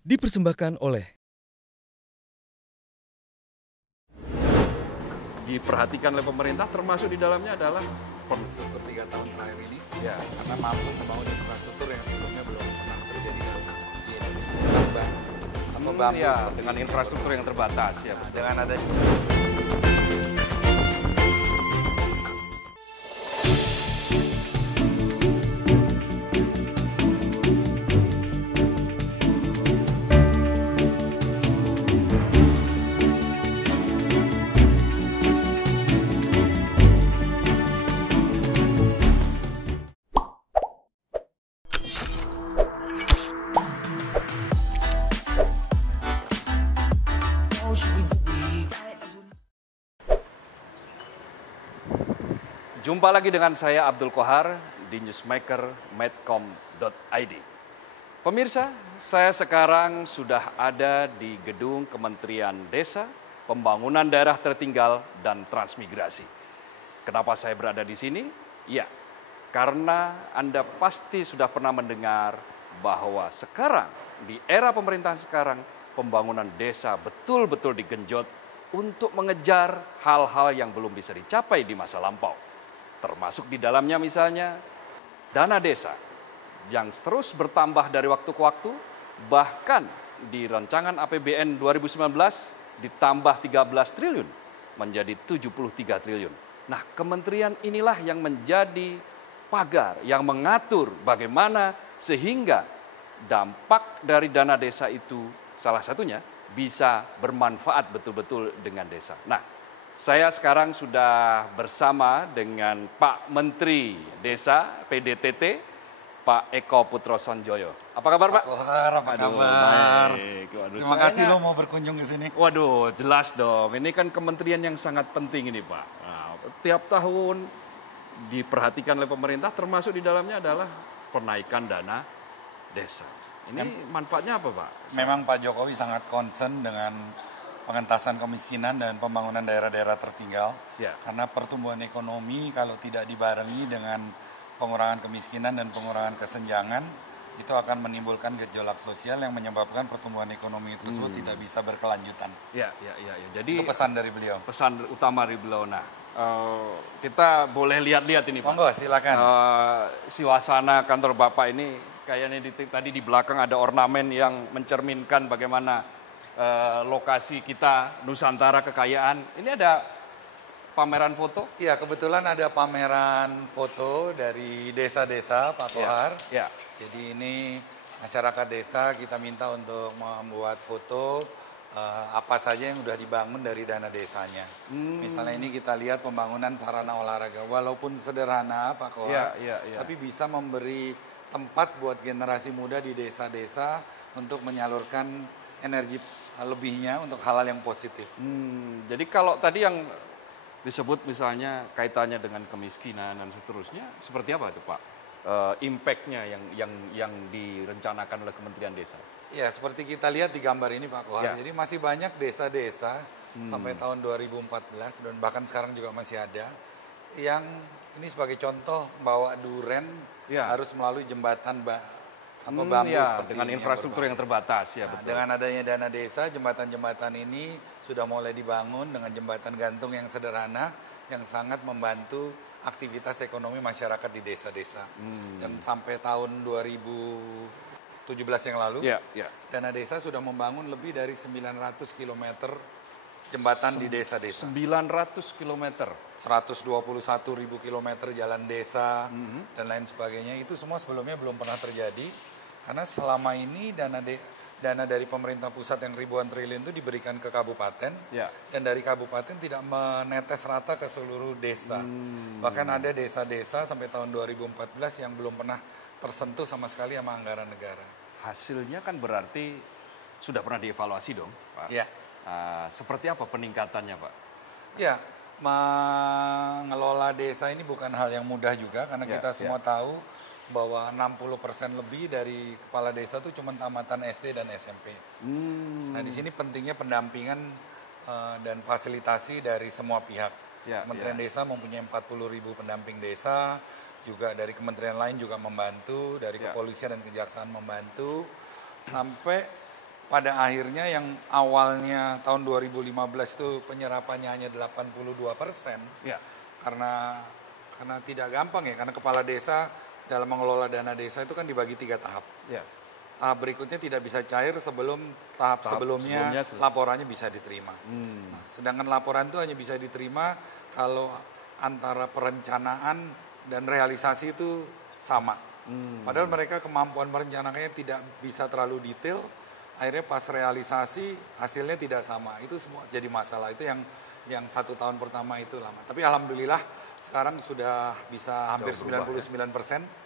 Dipersembahkan oleh diperhatikan oleh pemerintah, termasuk di dalamnya adalah infrastruktur 3 tahun terakhir ini, ya, karena mampu membangun infrastruktur yang sebelumnya belum pernah terjadi di Indonesia. Tambang atau bambu ya, seperti dengan ini. infrastruktur yang terbatas ya. Nah, dengan adanya Jumpa lagi dengan saya Abdul Kohar di Newsmaker Medcom.id. Pemirsa, saya sekarang sudah ada di gedung Kementerian Desa, Pembangunan Daerah Tertinggal dan Transmigrasi. Kenapa saya berada di sini? Ya, karena Anda pasti sudah pernah mendengar bahwa sekarang di era pemerintahan sekarang pembangunan desa betul-betul digenjot untuk mengejar hal-hal yang belum bisa dicapai di masa lampau. Termasuk di dalamnya misalnya dana desa yang terus bertambah dari waktu ke waktu, bahkan di rancangan APBN 2019 ditambah 13 triliun menjadi 73 triliun. Nah, kementerian inilah yang menjadi pagar, yang mengatur bagaimana sehingga dampak dari dana desa itu salah satunya bisa bermanfaat betul-betul dengan desa. Nah, saya sekarang sudah bersama dengan Pak Menteri Desa PDTT, Pak Eko Putrosonjoyo. Apa kabar Pak? Pak Kohar, apa Aduh, kabar? baik. Waduh, Terima saya kasih lo mau berkunjung ke sini. Waduh, jelas dong. Ini kan kementerian yang sangat penting ini Pak. Nah, tiap tahun diperhatikan oleh pemerintah, termasuk di dalamnya adalah penaikan dana desa. Ini manfaatnya apa Pak? Memang Pak Jokowi sangat concern dengan pengentasan kemiskinan dan pembangunan daerah-daerah tertinggal. Ya. Karena pertumbuhan ekonomi kalau tidak dibarengi dengan pengurangan kemiskinan dan pengurangan kesenjangan, itu akan menimbulkan gejolak sosial yang menyebabkan pertumbuhan ekonomi tersebut tidak bisa berkelanjutan. Ya. Jadi Itu pesan dari beliau. pesan utama dari beliau. Nah, kita boleh lihat-lihat ini Pak. Monggo, silakan. Suasana kantor Bapak ini kayaknya tadi di belakang ada ornamen yang mencerminkan bagaimana lokasi kita Nusantara kekayaan. Ini ada pameran foto. Iya, kebetulan ada pameran foto dari desa-desa Pak Kohar. Ya. Jadi ini masyarakat desa kita minta untuk membuat foto apa saja yang sudah dibangun dari dana desanya. Misalnya ini kita lihat pembangunan sarana olahraga, walaupun sederhana Pak Kohar, Ya. tapi bisa memberi tempat buat generasi muda di desa-desa untuk menyalurkan energi lebihnya untuk hal-hal yang positif. Jadi kalau tadi yang disebut misalnya kaitannya dengan kemiskinan dan seterusnya, seperti apa itu Pak? Impact-nya yang direncanakan oleh Kementerian Desa. Ya, seperti kita lihat di gambar ini Pak Kohar. Ya. Jadi masih banyak desa-desa sampai tahun 2014 dan bahkan sekarang juga masih ada yang ini sebagai contoh bawa duren harus melalui jembatan bambu seperti dengan ini infrastruktur yang terbatas ya. Nah, Betul. dengan adanya dana desa, jembatan-jembatan ini sudah mulai dibangun dengan jembatan gantung yang sederhana yang sangat membantu aktivitas ekonomi masyarakat di desa-desa. Dan sampai tahun 2017 yang lalu, Ya. dana desa sudah membangun lebih dari 900 km jembatan di desa-desa. 900 km. 121.000 kilometer jalan desa dan lain sebagainya. Itu semua sebelumnya belum pernah terjadi karena selama ini dana dari pemerintah pusat yang ribuan triliun itu diberikan ke kabupaten dan dari kabupaten tidak menetes rata ke seluruh desa. Bahkan ada desa-desa sampai tahun 2014 yang belum pernah tersentuh sama sekali sama anggaran negara. Hasilnya kan berarti sudah pernah dievaluasi dong Pak. Ya. Seperti apa peningkatannya Pak? Ya, mengelola desa ini bukan hal yang mudah juga karena kita semua tahu bahwa 60% lebih dari kepala desa itu cuma tamatan SD dan SMP. Nah, di sini pentingnya pendampingan dan fasilitasi dari semua pihak. Kementerian Desa mempunyai 40.000 pendamping desa, juga dari kementerian lain juga membantu, dari kepolisian dan kejaksaan membantu, sampai pada akhirnya yang awalnya tahun 2015 itu penyerapannya hanya 82%, Ya. karena tidak gampang ya, karena kepala desa dalam mengelola dana desa itu kan dibagi 3 tahap. Ya. Tahap berikutnya tidak bisa cair sebelum tahap sebelumnya laporannya bisa diterima. Nah, sedangkan laporan itu hanya bisa diterima kalau antara perencanaan dan realisasi itu sama. Padahal mereka kemampuan merencanakannya tidak bisa terlalu detail, akhirnya pas realisasi hasilnya tidak sama. Itu semua jadi masalah. Itu yang 1 tahun pertama itu lama. Tapi alhamdulillah sekarang sudah bisa hampir 99%.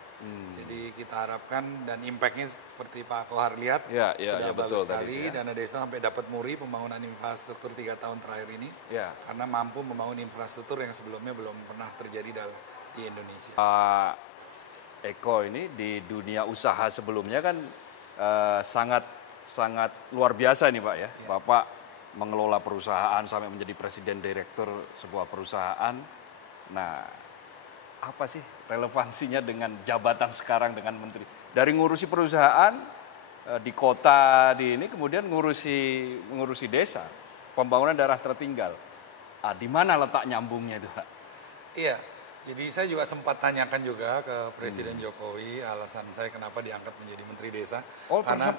Jadi kita harapkan, dan impact-nya seperti Pak Kohar lihat sudah bagus sekali. Dana desa sampai dapat MURI, pembangunan infrastruktur 3 tahun terakhir ini, karena mampu membangun infrastruktur yang sebelumnya belum pernah terjadi di Indonesia. Pak Eko ini di dunia usaha sebelumnya kan sangat luar biasa nih Pak ya. Bapak mengelola perusahaan sampai menjadi presiden direktur sebuah perusahaan. Nah, apa sih relevansinya dengan jabatan sekarang dengan menteri? Dari ngurusi perusahaan di kota di ini, kemudian ngurusi desa, pembangunan daerah tertinggal. Di mana letak nyambungnya itu Pak? Iya, jadi saya juga sempat tanyakan juga ke Presiden Jokowi alasan saya kenapa diangkat menjadi Menteri Desa. Karena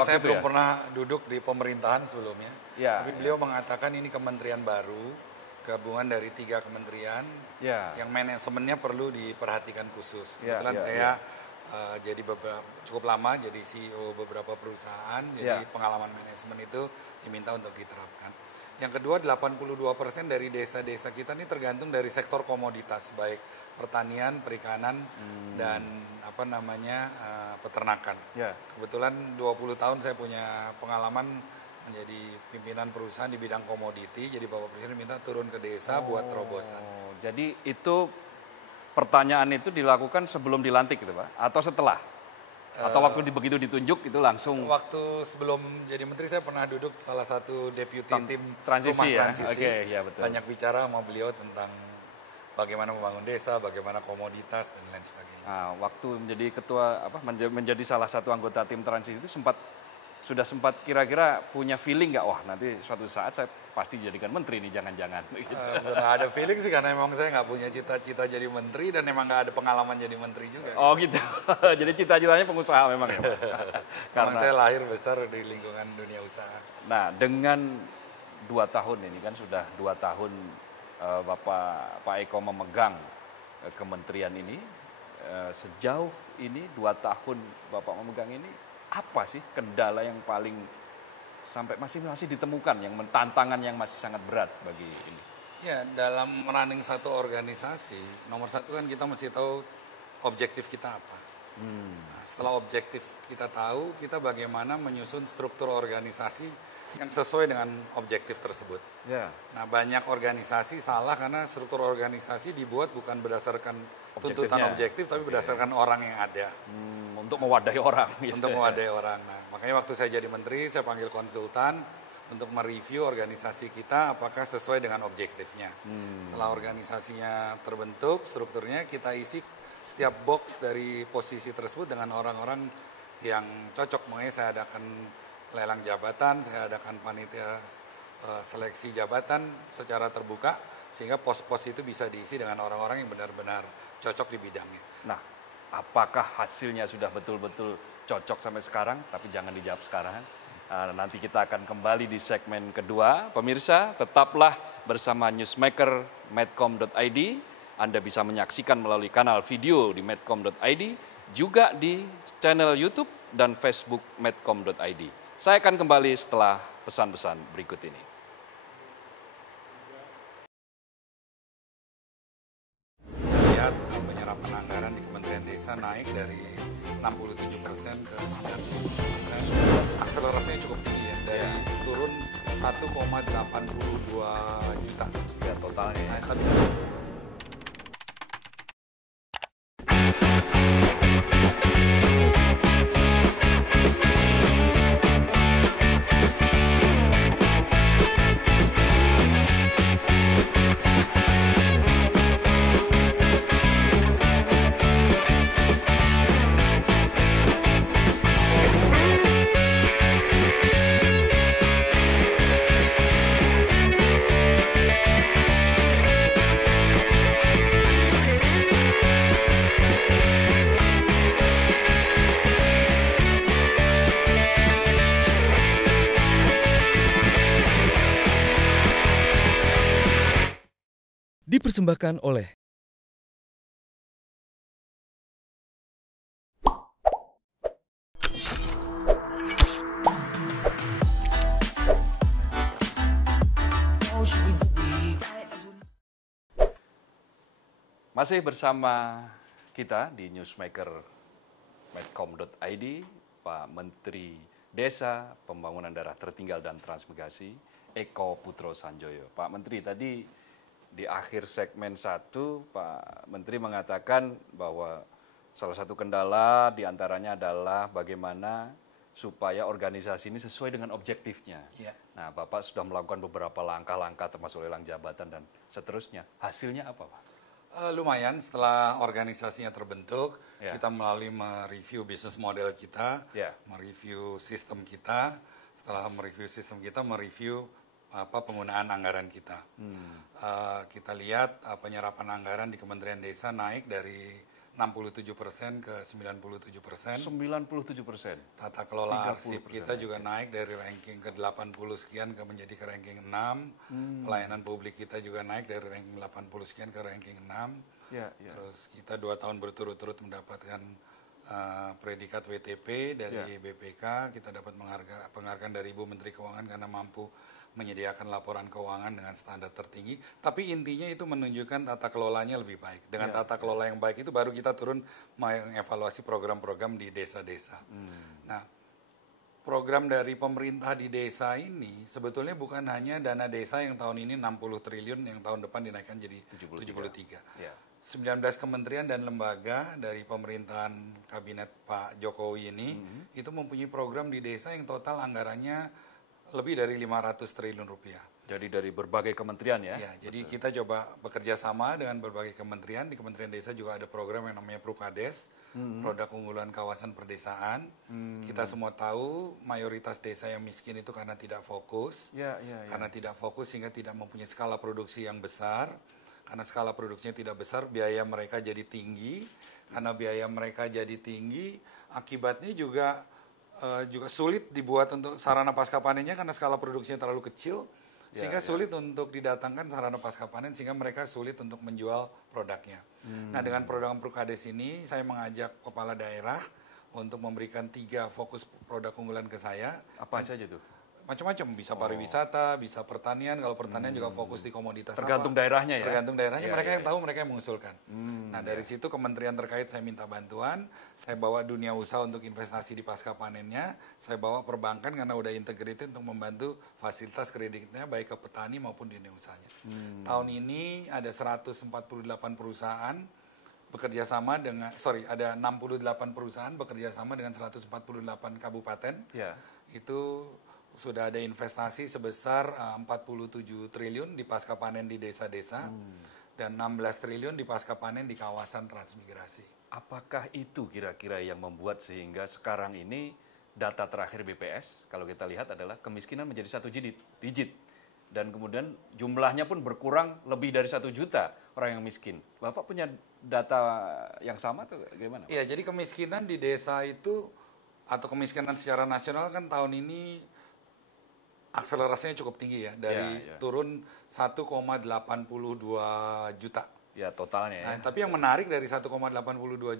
saya belum pernah duduk di pemerintahan sebelumnya. Tapi beliau mengatakan ini kementerian baru, gabungan dari 3 kementerian yang manajemennya perlu diperhatikan khusus. Kebetulan saya jadi cukup lama jadi CEO beberapa perusahaan, jadi pengalaman manajemen itu diminta untuk diterapkan. Yang kedua, 82% dari desa-desa kita ini tergantung dari sektor komoditas, baik pertanian, perikanan, dan peternakan. Kebetulan 20 tahun saya punya pengalaman menjadi pimpinan perusahaan di bidang komoditi, jadi Bapak Presiden minta turun ke desa buat terobosan. Jadi itu pertanyaan itu dilakukan sebelum dilantik gitu Pak? Atau setelah? Atau waktu begitu ditunjuk itu langsung? Waktu sebelum jadi menteri saya pernah duduk salah satu deputi tim transisi, rumah transisi. Betul. Banyak bicara sama beliau tentang bagaimana membangun desa, bagaimana komoditas dan lain sebagainya. Nah, waktu menjadi menjadi salah satu anggota tim transisi itu sudah sempat kira-kira punya feeling nggak, wah nanti suatu saat saya pasti dijadikan menteri nih, jangan-jangan. Gitu. Nggak ada feeling sih, karena memang saya nggak punya cita-cita jadi menteri dan memang nggak ada pengalaman jadi menteri juga. Oh gitu, jadi cita-citanya pengusaha memang ya Pak? Karena saya lahir besar di lingkungan dunia usaha. Nah dengan 2 tahun ini kan sudah 2 tahun Pak Eko memegang kementerian ini, sejauh ini 2 tahun Bapak memegang ini, apa sih kendala yang paling sampai masih ditemukan, yang tantangan yang masih sangat berat bagi ini? Ya, dalam running satu organisasi, nomor satu kan kita mesti tahu objektif kita apa. Nah, setelah objektif kita tahu, kita bagaimana menyusun struktur organisasi yang sesuai dengan objektif tersebut. Nah, banyak organisasi salah karena struktur organisasi dibuat bukan berdasarkan tuntutan objektif, tapi berdasarkan orang yang ada. Untuk mewadahi orang. Gitu. Untuk mewadahi orang. Nah, makanya waktu saya jadi menteri, saya panggil konsultan untuk mereview organisasi kita apakah sesuai dengan objektifnya. Setelah organisasinya terbentuk, strukturnya kita isi setiap box dari posisi tersebut dengan orang-orang yang cocok. Makanya saya adakan lelang jabatan, saya adakan panitia seleksi jabatan secara terbuka, sehingga pos-pos itu bisa diisi dengan orang-orang yang benar-benar cocok di bidangnya. Nah, apakah hasilnya sudah betul-betul cocok sampai sekarang? Tapi jangan dijawab sekarang. Nanti kita akan kembali di segmen kedua. Pemirsa, tetaplah bersama Newsmaker Medcom.id. Anda bisa menyaksikan melalui kanal video di Medcom.id, juga di channel YouTube dan Facebook Medcom.id. Saya akan kembali setelah pesan-pesan berikut ini. Lihat penyerapan anggaran di Kementerian Desa naik dari 67% ke 90%. Akselerasinya cukup tinggi ya, dari turun 1,82 juta. Ya, totalnya. Nah, tapi dipersembahkan oleh Masih bersama kita di Newsmaker Medcom.id, Pak Menteri Desa, Pembangunan Daerah Tertinggal dan Transmigrasi, Eko Putro Sanjoyo. Pak Menteri, tadi di akhir segmen 1, Pak Menteri mengatakan bahwa salah satu kendala diantaranya adalah bagaimana supaya organisasi ini sesuai dengan objektifnya. Ya. Nah, Bapak sudah melakukan beberapa langkah-langkah termasuk lelang jabatan dan seterusnya. Hasilnya apa, Pak? Lumayan, setelah organisasinya terbentuk, Ya. kita melalui mereview bisnis model kita, Ya. mereview sistem kita. Setelah mereview sistem kita, mereview penggunaan anggaran kita. Kita lihat penyerapan anggaran di Kementerian Desa naik dari 67% ke 97%. 97%. Tata kelola arsip 30% kita juga naik dari ranking ke 80 sekian ke menjadi ke ranking 6. Pelayanan publik kita juga naik dari ranking 80 sekian ke ranking 6. Ya, ya. Terus kita 2 tahun berturut-turut mendapatkan predikat WTP dari BPK. Kita dapat penghargaan dari Ibu Menteri Keuangan karena mampu menyediakan laporan keuangan dengan standar tertinggi. Tapi intinya itu menunjukkan tata kelolanya lebih baik. Dengan tata kelola yang baik itu baru kita turun mengevaluasi program-program di desa-desa. Nah, program dari pemerintah di desa ini sebetulnya bukan hanya dana desa yang tahun ini 60 triliun, yang tahun depan dinaikkan jadi 73. Ya. 19 kementerian dan lembaga dari pemerintahan kabinet Pak Jokowi ini itu mempunyai program di desa yang total anggarannya lebih dari 500 triliun rupiah. Jadi dari berbagai kementerian ya? Ya, jadi kita coba bekerja sama dengan berbagai kementerian. Di Kementerian Desa juga ada program yang namanya Prukades, Produk Unggulan Kawasan Perdesaan. Kita semua tahu mayoritas desa yang miskin itu karena tidak fokus. Ya. Karena tidak fokus sehingga tidak mempunyai skala produksi yang besar. Karena skala produksinya tidak besar, biaya mereka jadi tinggi. Karena biaya mereka jadi tinggi, akibatnya juga sulit dibuat untuk sarana pasca panennya karena skala produksinya terlalu kecil, sehingga sulit untuk didatangkan sarana pasca panen, sehingga mereka sulit untuk menjual produknya. Nah, dengan program Prukades ini saya mengajak kepala daerah untuk memberikan 3 fokus produk unggulan ke saya. Apa saja tuh? Macam-macam, bisa pariwisata, bisa pertanian. Kalau pertanian juga fokus di komoditas Tergantung apa. daerahnya ya? Tergantung daerahnya, Ya, mereka ya, yang tahu, mereka yang mengusulkan. Nah, dari situ kementerian terkait saya minta bantuan, saya bawa dunia usaha untuk investasi di pasca panennya, saya bawa perbankan karena udah integrated untuk membantu fasilitas kreditnya baik ke petani maupun dunia usahanya. Tahun ini ada 148 perusahaan bekerja sama dengan, ada 68 perusahaan bekerja sama dengan 148 kabupaten. Ya. Itu sudah ada investasi sebesar 47 triliun di pasca panen di desa-desa dan 16 triliun di pasca panen di kawasan transmigrasi. Apakah itu kira-kira yang membuat sehingga sekarang ini data terakhir BPS kalau kita lihat adalah kemiskinan menjadi 1 digit dan kemudian jumlahnya pun berkurang lebih dari 1 juta orang yang miskin. Bapak punya data yang sama atau bagaimana? Iya, jadi kemiskinan di desa itu atau kemiskinan secara nasional kan tahun ini akselerasinya cukup tinggi ya, dari turun 1,82 juta. Ya, totalnya ya. Nah, tapi yang menarik dari 1,82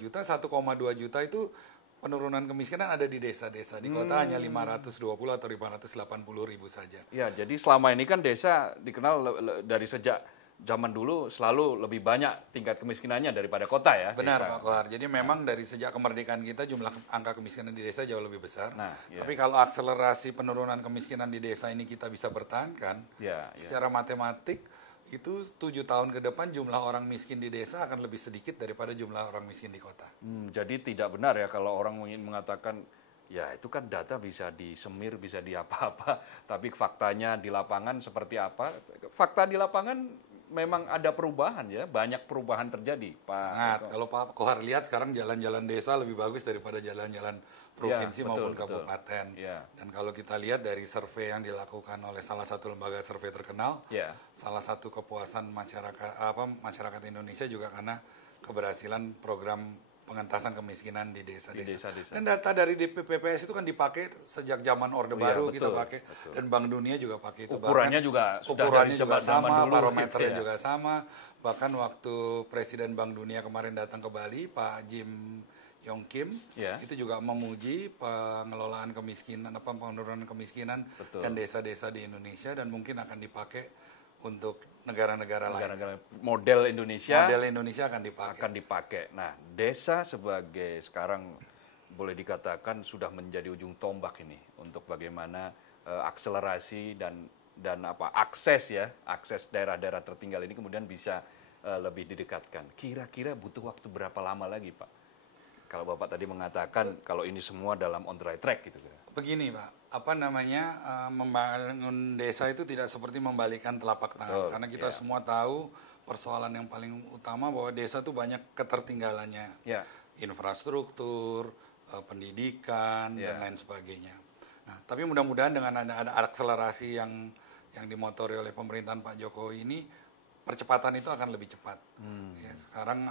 juta, 1,2 juta itu penurunan kemiskinan ada di desa-desa. Di kota hanya 520 atau 580 ribu saja. Ya, jadi selama ini kan desa dikenal dari sejak zaman dulu selalu lebih banyak tingkat kemiskinannya daripada kota ya. Benar desa. Pak Kohar. Jadi memang dari sejak kemerdekaan kita jumlah angka kemiskinan di desa jauh lebih besar. Nah, ya. Tapi kalau akselerasi penurunan kemiskinan di desa ini kita bisa pertahankan, secara matematik itu 7 tahun ke depan jumlah orang miskin di desa akan lebih sedikit daripada jumlah orang miskin di kota. Jadi tidak benar ya kalau orang ingin mengatakan ya itu kan data bisa disemir, bisa di apa-apa, tapi faktanya di lapangan seperti apa? Fakta di lapangan memang ada perubahan ya, banyak perubahan terjadi, Pak. Sangat. Kalau Pak Kohar lihat sekarang jalan-jalan desa lebih bagus daripada jalan-jalan provinsi maupun kabupaten. Ya. Dan kalau kita lihat dari survei yang dilakukan oleh salah satu lembaga survei terkenal, salah satu kepuasan masyarakat Indonesia juga karena keberhasilan program pengentasan kemiskinan di desa-desa. desa-desa. Dan data dari BPPS itu kan dipakai sejak zaman Orde Baru, kita pakai, dan Bank Dunia juga pakai itu. Ukurannya juga sudah ukurannya dari juga sama, dulu, parameternya gitu ya. juga sama. Bahkan waktu Presiden Bank Dunia kemarin datang ke Bali, Pak Jim Yong Kim, itu juga memuji pengelolaan kemiskinan, penurunan kemiskinan dan desa-desa di Indonesia, dan mungkin akan dipakai untuk negara-negara lain. Model Indonesia akan dipakai. Nah, desa sebagai sekarang boleh dikatakan sudah menjadi ujung tombak ini untuk bagaimana akselerasi dan akses daerah-daerah tertinggal ini kemudian bisa lebih didekatkan. Kira-kira butuh waktu berapa lama lagi, Pak? Kalau Bapak tadi mengatakan kalau ini semua dalam on the right track gitu. Begini, Pak, membangun desa itu tidak seperti membalikan telapak tangan. Karena kita semua tahu persoalan yang paling utama bahwa desa itu banyak ketertinggalannya. Infrastruktur, pendidikan, dan lain sebagainya. Nah, tapi mudah-mudahan dengan ada akselerasi yang dimotori oleh pemerintahan Pak Jokowi ini, percepatan itu akan lebih cepat. Sekarang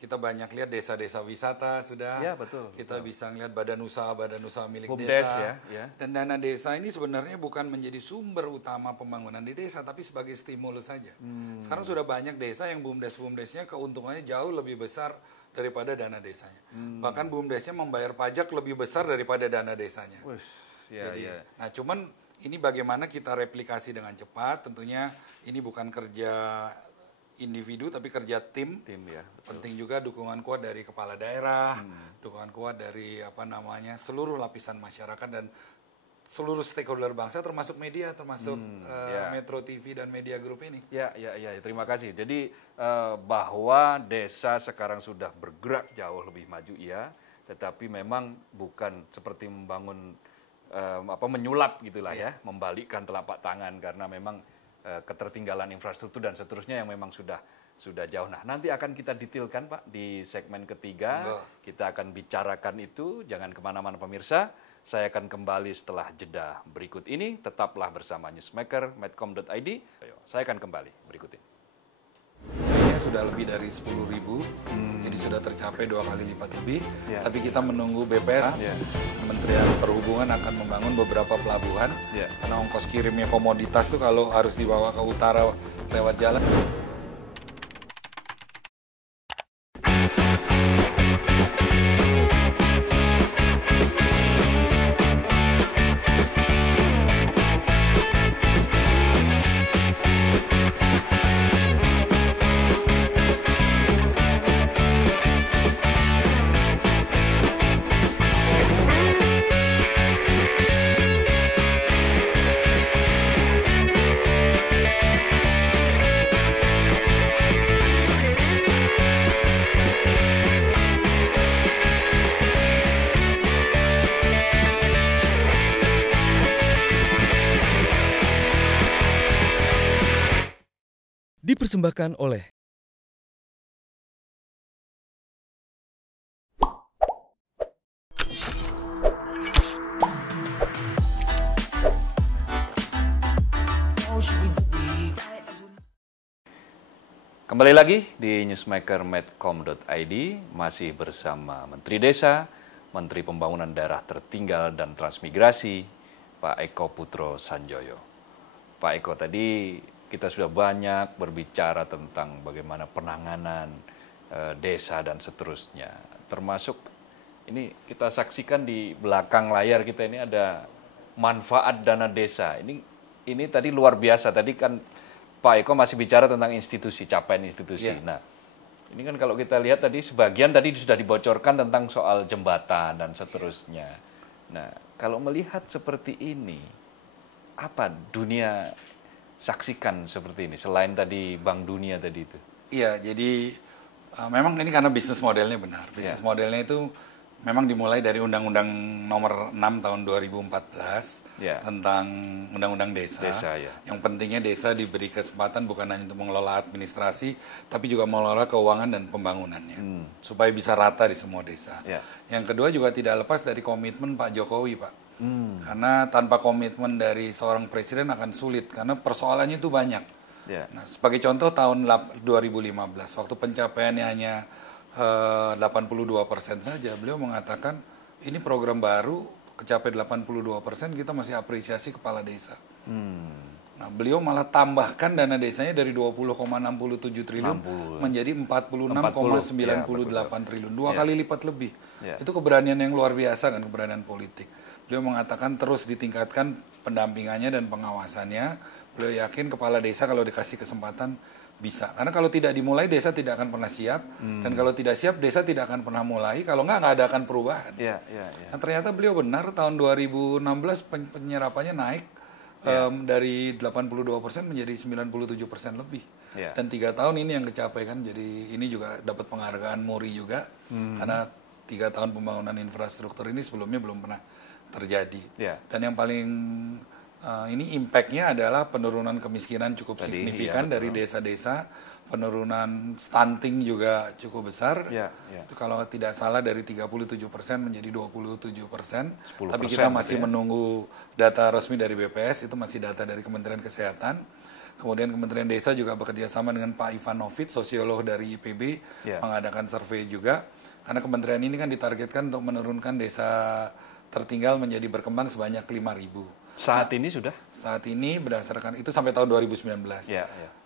kita banyak lihat desa-desa wisata sudah. Kita bisa lihat badan usaha milik BUMDes, desa. Dan dana desa ini sebenarnya bukan menjadi sumber utama pembangunan di desa, tapi sebagai stimulus saja. Sekarang sudah banyak desa yang BUMDes-BUMDesnya keuntungannya jauh lebih besar daripada dana desanya. Bahkan BUMDesnya membayar pajak lebih besar daripada dana desanya. Nah, cuman ini bagaimana kita replikasi dengan cepat. Tentunya ini bukan kerja individu tapi kerja tim. Penting juga dukungan kuat dari kepala daerah, dukungan kuat dari seluruh lapisan masyarakat dan seluruh stakeholder bangsa, termasuk media, termasuk Metro TV dan Media Group ini. Terima kasih. Jadi bahwa desa sekarang sudah bergerak jauh lebih maju, tetapi memang bukan seperti membangun menyulap gitulah membalikkan telapak tangan, karena memang ketertinggalan infrastruktur dan seterusnya yang memang sudah jauh. Nah, nanti akan kita detailkan, Pak, di segmen ketiga. Kita akan bicarakan itu. Jangan kemana-mana, pemirsa. Saya akan kembali setelah jeda berikut ini. Tetaplah bersama Newsmaker, medcom.id. Saya akan kembali berikut ini. Sudah lebih dari 10.000, jadi sudah tercapai 2 kali lipat lebih. Tapi kita menunggu BPS, Kementerian Perhubungan akan membangun beberapa pelabuhan, karena ongkos kirimnya komoditas tuh kalau harus dibawa ke utara lewat jalan. Dipersembahkan oleh Kembali lagi di Newsmaker medcom.id, masih bersama Menteri Desa, Menteri Pembangunan Daerah Tertinggal dan Transmigrasi, Pak Eko Putro Sanjoyo. Pak Eko, tadi kita sudah banyak berbicara tentang bagaimana penanganan desa dan seterusnya. Termasuk ini kita saksikan di belakang layar kita ini ada manfaat dana desa. Ini tadi luar biasa. Tadi kan Pak Eko masih bicara tentang institusi, capaian institusi. Nah, ini kan kalau kita lihat tadi sebagian tadi sudah dibocorkan tentang soal jembatan dan seterusnya. Nah, kalau melihat seperti ini, apa dunia saksikan seperti ini selain tadi Bank Dunia tadi itu? Iya, jadi memang ini karena bisnis modelnya benar. Bisnis modelnya itu memang dimulai dari Undang-Undang Nomor 6 Tahun 2014 tentang Undang-Undang Desa. Yang pentingnya desa diberi kesempatan bukan hanya untuk mengelola administrasi, tapi juga mengelola keuangan dan pembangunannya, supaya bisa rata di semua desa. Yang kedua juga tidak lepas dari komitmen Pak Jokowi, Pak. Karena tanpa komitmen dari seorang presiden akan sulit, karena persoalannya itu banyak. Nah, sebagai contoh tahun 2015, waktu pencapaiannya hanya 82% saja. Beliau mengatakan ini program baru, kecapai 82%, kita masih apresiasi kepala desa. Nah, beliau malah tambahkan dana desanya dari 20,67 triliun menjadi 46,98 triliun. Dua kali lipat lebih. Itu keberanian yang luar biasa kan, keberanian politik. Beliau mengatakan terus ditingkatkan pendampingannya dan pengawasannya. Beliau yakin kepala desa kalau dikasih kesempatan bisa. Karena kalau tidak dimulai, desa tidak akan pernah siap. Dan kalau tidak siap, desa tidak akan pernah mulai. Kalau nggak ada akan perubahan. Nah, ternyata beliau benar, tahun 2016 penyerapannya naik dari 82% menjadi 97% lebih. Dan 3 tahun ini yang kecapai kan. Jadi ini juga dapat penghargaan MURI juga. Karena 3 tahun pembangunan infrastruktur ini sebelumnya belum pernah terjadi. Dan yang paling ini impact-nya adalah penurunan kemiskinan cukup signifikan dari desa-desa, penurunan stunting juga cukup besar. Itu kalau tidak salah dari 37% menjadi 27%. Tapi kita masih menunggu data resmi dari BPS, itu masih data dari Kementerian Kesehatan. Kemudian Kementerian Desa juga bekerja sama dengan Pak Ivanovic, sosiolog dari IPB, mengadakan survei juga. Karena kementerian ini kan ditargetkan untuk menurunkan desa tertinggal menjadi berkembang sebanyak 5.000. Saat ini sudah? Saat ini berdasarkan itu sampai tahun 2019.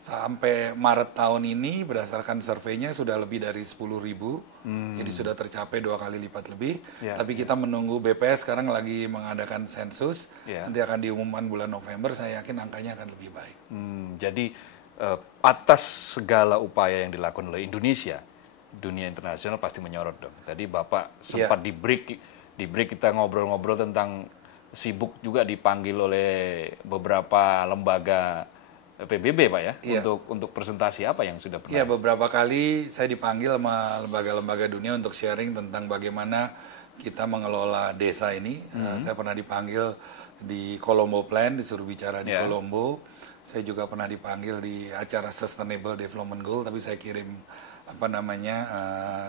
Sampai Maret tahun ini berdasarkan surveinya sudah lebih dari 10.000. Jadi sudah tercapai 2 kali lipat lebih. Tapi kita menunggu BPS sekarang lagi mengadakan sensus. Nanti akan diumumkan bulan November, saya yakin angkanya akan lebih baik. Jadi atas segala upaya yang dilakukan oleh Indonesia, dunia internasional pasti menyorot dong. Tadi Bapak sempat di break kita ngobrol-ngobrol tentang sibuk juga dipanggil oleh beberapa lembaga PBB, Pak ya, untuk presentasi apa yang sudah pernah? Iya, beberapa kali saya dipanggil sama lembaga-lembaga dunia untuk sharing tentang bagaimana kita mengelola desa ini. Saya pernah dipanggil di Colombo Plan, disuruh bicara di Colombo. Saya juga pernah dipanggil di acara Sustainable Development Goal, tapi saya kirim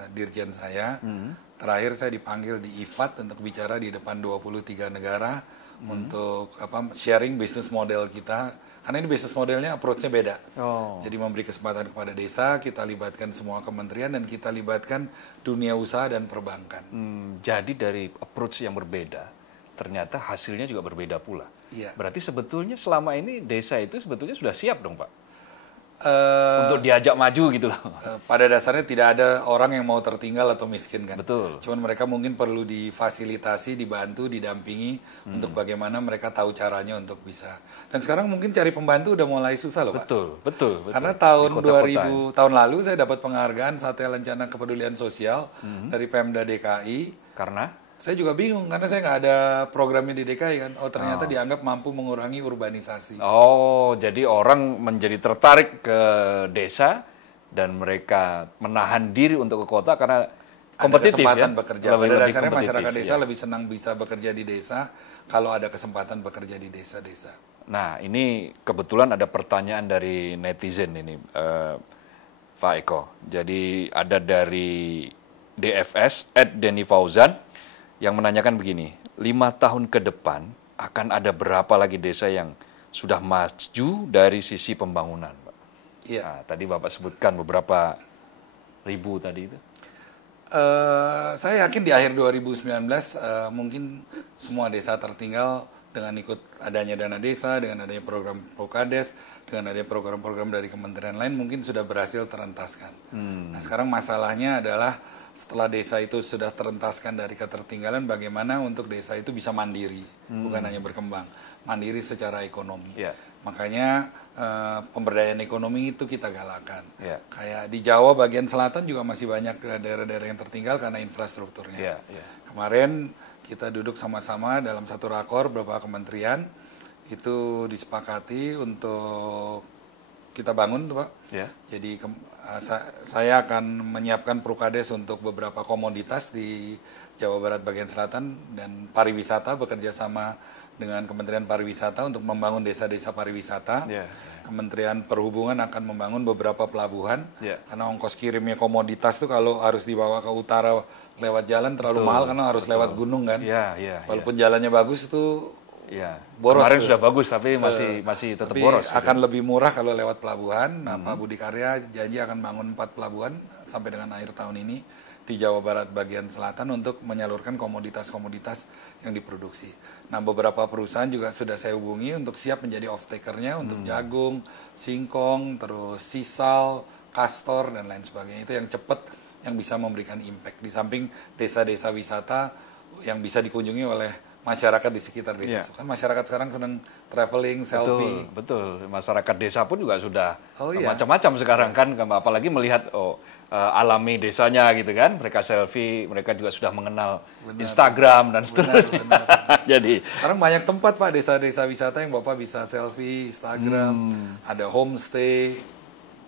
dirjen saya. Terakhir saya dipanggil di IFAD untuk bicara di depan 23 negara untuk sharing bisnis model kita. Karena ini bisnis modelnya approach-nya beda. Jadi memberi kesempatan kepada desa, kita libatkan semua kementerian dan kita libatkan dunia usaha dan perbankan. Jadi dari approach yang berbeda, ternyata hasilnya juga berbeda pula. Berarti sebetulnya selama ini desa itu sebetulnya sudah siap dong, Pak? Untuk diajak maju gitu loh. Pada dasarnya tidak ada orang yang mau tertinggal atau miskin kan. Betul. Cuman mereka mungkin perlu difasilitasi, dibantu, didampingi untuk bagaimana mereka tahu caranya untuk bisa. Dan sekarang mungkin cari pembantu udah mulai susah loh, Pak. Betul. Karena tahun 2000 tahun lalu saya dapat penghargaan Satya Lencana Kepedulian Sosial dari Pemda DKI. Karena saya juga bingung karena saya nggak ada programnya di DKI kan. Ternyata dianggap mampu mengurangi urbanisasi. Jadi orang menjadi tertarik ke desa dan mereka menahan diri untuk ke kota karena kompetitif, ada kesempatan bekerja. Pada dasarnya masyarakat desa lebih senang bisa bekerja di desa kalau ada kesempatan bekerja di desa-desa. Nah, ini kebetulan ada pertanyaan dari netizen ini, Pak Eko. Jadi ada dari DFS @Denny Fauzan yang menanyakan begini, 5 tahun ke depan akan ada berapa lagi desa yang sudah maju dari sisi pembangunan, Pak? Nah, tadi Bapak sebutkan beberapa ribu tadi itu. Saya yakin di akhir 2019 mungkin semua desa tertinggal dengan ikut adanya dana desa, dengan adanya program Prokades, dengan adanya program-program dari kementerian lain mungkin sudah berhasil terentaskan. Nah, sekarang masalahnya adalah setelah desa itu sudah terentaskan dari ketertinggalan, bagaimana untuk desa itu bisa mandiri, bukan hanya berkembang, mandiri secara ekonomi. Makanya pemberdayaan ekonomi itu kita galakan. Kayak di Jawa bagian selatan juga masih banyak daerah-daerah yang tertinggal karena infrastrukturnya. Kemarin kita duduk sama-sama dalam satu rakor beberapa kementerian, itu disepakati untuk kita bangun, Pak. Jadi saya akan menyiapkan Prukades untuk beberapa komoditas di Jawa Barat bagian selatan dan pariwisata, bekerja sama dengan Kementerian Pariwisata untuk membangun desa-desa pariwisata. Kementerian Perhubungan akan membangun beberapa pelabuhan karena ongkos kirimnya komoditas tuh kalau harus dibawa ke utara lewat jalan terlalu mahal karena harus lewat gunung kan. Walaupun jalannya bagus itu Ya, Boros kemarin tuh. sudah bagus tapi masih tetap Tapi boros. akan lebih murah kalau lewat pelabuhan. Nah, Pak Budi Karya janji akan bangun 4 pelabuhan sampai dengan akhir tahun ini di Jawa Barat bagian selatan untuk menyalurkan komoditas-komoditas yang diproduksi. Nah, beberapa perusahaan juga sudah saya hubungi untuk siap menjadi off-takernya untuk jagung, singkong, terus sisal, kastor, dan lain sebagainya. Itu yang cepat, yang bisa memberikan impact. Di samping desa-desa wisata yang bisa dikunjungi oleh masyarakat di sekitar desa. Kan masyarakat sekarang senang traveling, selfie. Betul. Masyarakat desa pun juga sudah Iya. macam-macam sekarang kan, apalagi melihat alami desanya gitu kan. Mereka selfie, mereka juga sudah mengenal Instagram dan seterusnya. Jadi Sekarang banyak tempat Pak, desa-desa wisata yang Bapak bisa selfie, Instagram, ada homestay.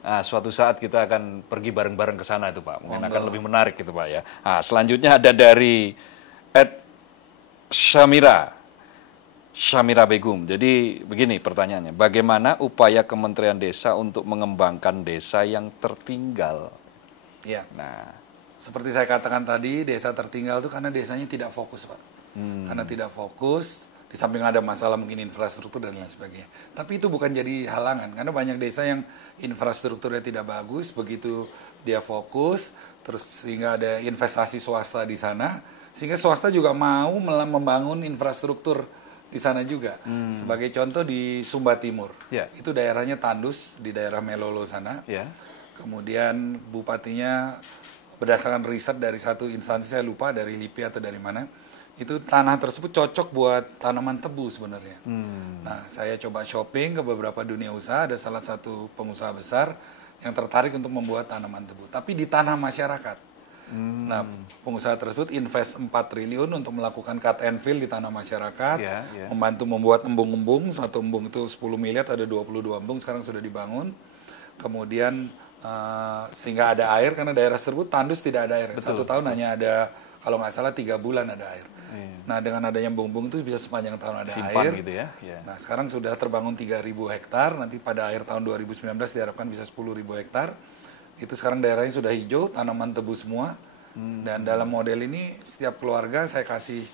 nah, suatu saat kita akan pergi bareng-bareng ke sana itu Pak. Mungkin akan lebih menarik gitu Pak ya. Nah, selanjutnya ada dari Syamira Begum. Jadi begini pertanyaannya, bagaimana upaya Kementerian Desa untuk mengembangkan desa yang tertinggal? Ya. Nah, Seperti saya katakan tadi, desa tertinggal itu karena desanya tidak fokus Pak. Karena tidak fokus, di samping ada masalah mungkin infrastruktur dan lain sebagainya. Tapi itu bukan jadi halangan, karena banyak desa yang infrastrukturnya tidak bagus, begitu dia fokus, terus sehingga ada investasi swasta di sana, sehingga swasta juga mau membangun infrastruktur di sana juga. Sebagai contoh di Sumba Timur, itu daerahnya tandus, di daerah Melolo sana. Kemudian bupatinya berdasarkan riset dari satu instansi, saya lupa dari LIPI atau dari mana, itu tanah tersebut cocok buat tanaman tebu sebenarnya. Nah, saya coba shopping ke beberapa dunia usaha, ada salah satu pengusaha besar yang tertarik untuk membuat tanaman tebu, tapi di tanah masyarakat. Nah, pengusaha tersebut invest 4 triliun untuk melakukan cut and fill di tanah masyarakat, membantu membuat embung-embung, satu embung itu 10 miliar, ada 22 embung sekarang sudah dibangun. Kemudian sehingga ada air, karena daerah tersebut tandus tidak ada air. Satu tahun hanya ada, kalau nggak salah 3 bulan ada air. Nah, dengan adanya embung-embung itu bisa sepanjang tahun ada simpan air. gitu ya. Nah, sekarang sudah terbangun 3.000 hektar, nanti pada akhir tahun 2019 diharapkan bisa 10.000 hektar. Itu sekarang daerahnya sudah hijau, tanaman tebu semua. Dan dalam model ini setiap keluarga saya kasih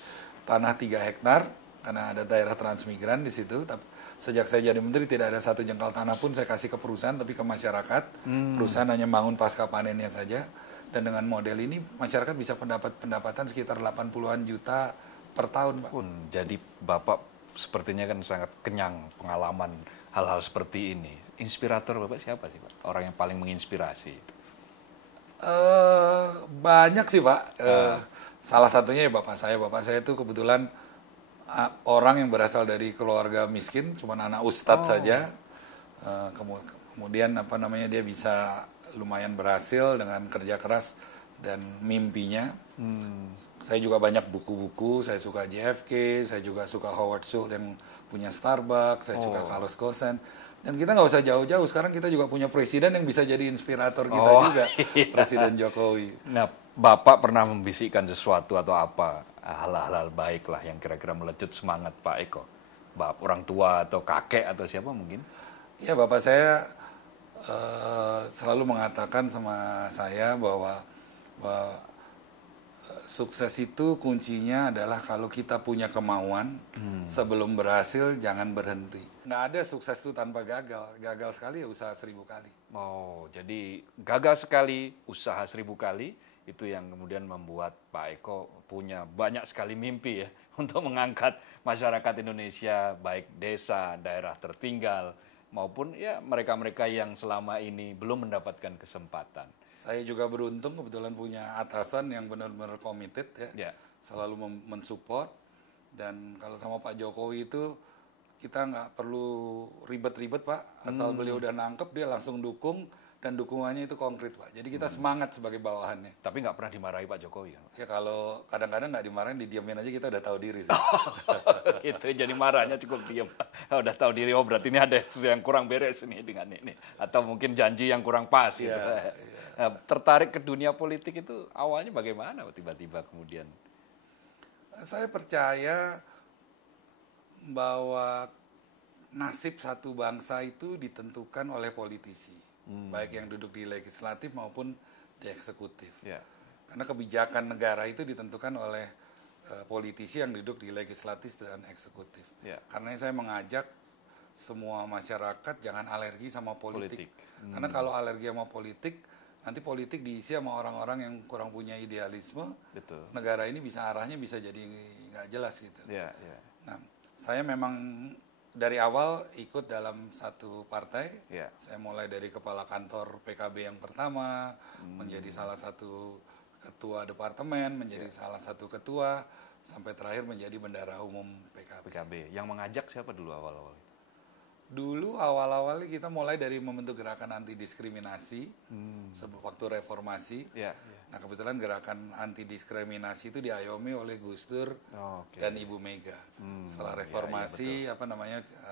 tanah 3 hektar karena ada daerah transmigran di situ. Tapi sejak saya jadi menteri tidak ada satu jengkal tanah pun saya kasih ke perusahaan, tapi ke masyarakat. Perusahaan hanya bangun pasca panennya saja. Dan dengan model ini masyarakat bisa pendapatan sekitar 80-an juta per tahun, Pak. Jadi Bapak sepertinya kan sangat kenyang pengalaman hal-hal seperti ini. Inspirator Bapak siapa sih Pak? Orang yang paling menginspirasi? Banyak sih Pak. Salah satunya ya Bapak saya. Bapak saya itu kebetulan orang yang berasal dari keluarga miskin, cuma anak ustadz saja. Kemudian apa namanya, dia bisa lumayan berhasil dengan kerja keras dan mimpinya. Saya juga banyak buku-buku, saya suka JFK, saya juga suka Howard Schultz yang punya Starbucks, saya suka Carlos Ghosn. Dan kita nggak usah jauh-jauh, sekarang kita juga punya presiden yang bisa jadi inspirator kita juga, Presiden Jokowi. Nah, Bapak pernah membisikkan sesuatu atau apa, hal-hal baik lah yang kira-kira melecut semangat Pak Eko? Bapak orang tua atau kakek atau siapa mungkin? Ya, Bapak saya selalu mengatakan sama saya bahwa sukses itu kuncinya adalah kalau kita punya kemauan, sebelum berhasil jangan berhenti. Nggak ada sukses itu tanpa gagal. Gagal sekali ya usaha 1000 kali. Oh, jadi gagal sekali, usaha 1000 kali, itu yang kemudian membuat Pak Eko punya banyak sekali mimpi ya untuk mengangkat masyarakat Indonesia, baik desa, daerah tertinggal, maupun ya mereka-mereka yang selama ini belum mendapatkan kesempatan. Saya juga beruntung kebetulan punya atasan yang benar-benar committed ya. Selalu mensupport. Dan kalau sama Pak Jokowi itu kita nggak perlu ribet-ribet Pak. Asal beliau udah nangkep, dia langsung dukung. Dan dukungannya itu konkret Pak. Jadi kita semangat sebagai bawahannya. Tapi nggak pernah dimarahi Pak Jokowi kan? Ya kalau kadang-kadang nggak dimarahin, didiamin aja, kita udah tahu diri sih. Gitu, jadi marahnya cukup diam. Udah tahu diri, oh berarti ini ada sesuatu yang kurang beres nih dengan ini. Atau mungkin janji yang kurang pas gitu. Nah, tertarik ke dunia politik itu awalnya bagaimana tiba-tiba kemudian? Saya percaya bahwa nasib satu bangsa itu ditentukan oleh politisi. Baik yang duduk di legislatif maupun di eksekutif. Karena kebijakan negara itu ditentukan oleh politisi yang duduk di legislatif dan eksekutif. Ya. Karena saya mengajak semua masyarakat jangan alergi sama politik. Politik. Karena kalau alergi sama politik, nanti politik diisi sama orang-orang yang kurang punya idealisme. Betul. Negara ini arahnya bisa jadi nggak jelas gitu. Ya, ya. Nah, saya memang dari awal ikut dalam satu partai. Ya. Saya mulai dari kepala kantor PKB yang pertama, menjadi salah satu ketua departemen, menjadi salah satu ketua, sampai terakhir menjadi bendahara umum PKB. PKB. Yang mengajak siapa dulu awal-awal? Dulu awal-awalnya kita mulai dari membentuk gerakan anti diskriminasi waktu reformasi. Ya, ya. Nah kebetulan gerakan anti diskriminasi itu diayomi oleh Gus Dur dan Ibu Mega. Setelah reformasi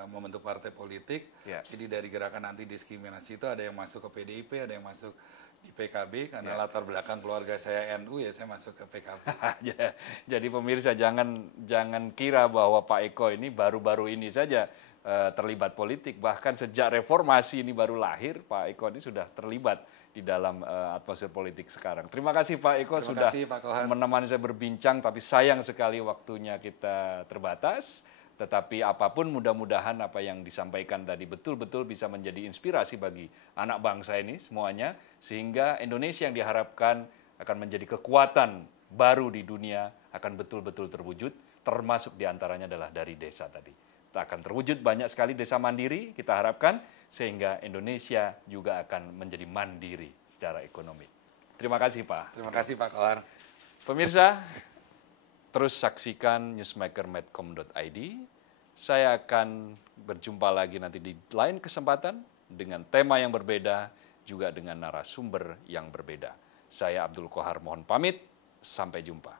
membentuk partai politik. Ya. Jadi dari gerakan anti diskriminasi itu ada yang masuk ke PDIP, ada yang masuk di PKB karena latar belakang keluarga saya NU ya saya masuk ke PKB. Jadi pemirsa jangan kira bahwa Pak Eko ini baru-baru ini saja terlibat politik, bahkan sejak reformasi ini baru lahir, Pak Eko ini sudah terlibat di dalam atmosfer politik sekarang. Terima kasih Pak Eko sudah menemani saya berbincang, tapi sayang sekali waktunya kita terbatas. Tetapi apapun mudah-mudahan apa yang disampaikan tadi betul-betul bisa menjadi inspirasi bagi anak bangsa ini semuanya, sehingga Indonesia yang diharapkan akan menjadi kekuatan baru di dunia akan betul-betul terwujud, termasuk diantaranya adalah dari desa tadi. Akan terwujud banyak sekali desa mandiri, kita harapkan, sehingga Indonesia juga akan menjadi mandiri secara ekonomi. Terima kasih Pak. Terima kasih Pak Kohar. Pemirsa, terus saksikan newsmaker.com.id. Saya akan berjumpa lagi nanti di lain kesempatan dengan tema yang berbeda, juga dengan narasumber yang berbeda. Saya Abdul Kohar mohon pamit, sampai jumpa.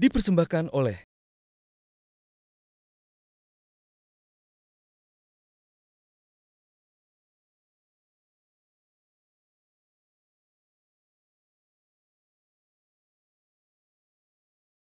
Dipersembahkan oleh